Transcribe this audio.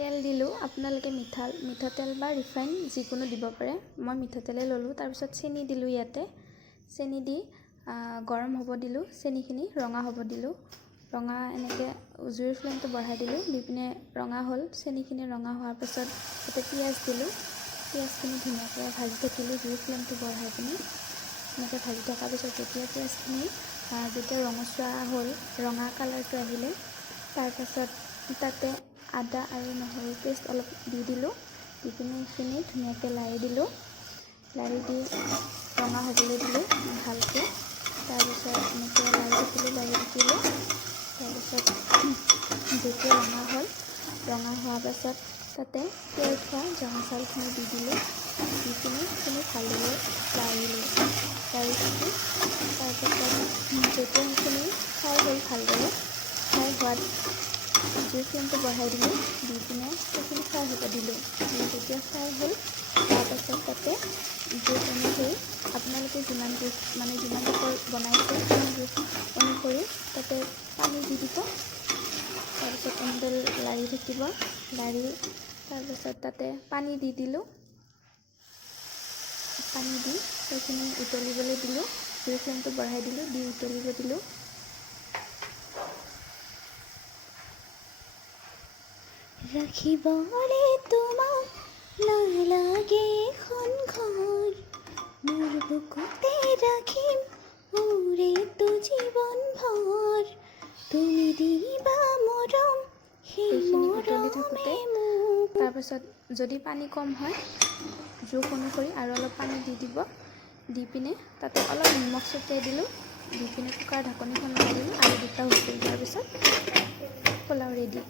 তেল দিলোঁ। আপোনালোকে মিঠাতেল বা ৰিফাইন যিকোনো দিব পাৰে। মই মিঠাতেলে ল'লোঁ। তাৰপিছত চেনি দিলোঁ। ইয়াতে চেনি দি গৰম হ'ব দিলোঁ। চেনিখিনি ৰঙা হ'ব দিলোঁ। ৰঙা এনেকৈ জুইৰ ফ্লেমটো বঢ়াই দিলোঁ। দি পিনে ৰঙা হ'ল। চেনিখিনি ৰঙা হোৱাৰ পাছত তাতে পিঁয়াজ দিলোঁ। পিঁয়াজখিনি ধুনীয়াকৈ ভাজি থাকিলোঁ জুইৰ ফ্লেমটো বঢ়াই পিনে। এনেকৈ ভাজি থকাৰ পিছত যেতিয়া পিঁয়াজখিনি যেতিয়া ৰঙচুৱা হ'ল, ৰঙা কালাৰটো আহিলে, তাৰপাছত তাতে আদা আৰু নহৰু পেষ্ট অলপ দি দিলোঁ। দি পিনে এইখিনি ধুনীয়াকৈ লাৰি দিলোঁ। লাৰি দি ৰঙা হ'বলৈ দিলোঁ ভালকৈ। তাৰপিছত এনেকৈ লাৰি থাকিলোঁ। তাৰপিছত যেতিয়া ৰঙা হ'ল, ৰঙা হোৱাৰ পাছত তাতে তিয়াই থোৱা জহা চাউলখিনি দি দিলোঁ। দি পিনে সেইখিনি ভালদৰে লাৰিলোঁ। লাৰি থাকি তাৰপিছত যেতিয়া সেইখিনি ফ্ৰাই হ'ল ভালদৰে, ফ্ৰাই হোৱাত জুইৰ ফ্লেমটো বঢ়াই দিলোঁ। দি পিনে সেইখিনি ফ্ৰাই হ'ব দিলোঁ। যেতিয়া ফ্ৰাই হ'ল তাৰপাছত তাতে জোখ অনুসৰি আপোনালোকে যিমান জোখৰ বনাইছে সিমান জোখ অনুসৰি তাতে পানী দি দিব। তাৰপিছত এনেদৰে লাৰি থাকিব। লাৰি তাৰপিছত তাতে পানী দি দিলোঁ। পানী দি সেইখিনি উতলিবলৈ দিলোঁ। জুইৰ ফ্লেমটো বঢ়াই দিলোঁ। দি উতলিব দিলোঁ। ৰাখিবলে তোমাক নালাগে এখন ঘৰ, মোৰ বুকুতে ৰাখিম মোৰেতো জীৱন ভৰ, তুমি দিবা মৰম সেই এইখিনি উতলি থাকোঁতে মৰমে মোক। তাৰপাছত যদি পানী কম হয় জোখ অনুসৰি আৰু অলপ পানী দি দিব। দি পিনে তাতে অলপ নিমখ ছটিয়াই দিলোঁ। দি পিনে কুকাৰ ঢাকনিখন লগাই দিলোঁ আৰু 2টা হুইচেল দিয়াৰ পিছত পোলাও ৰেডি।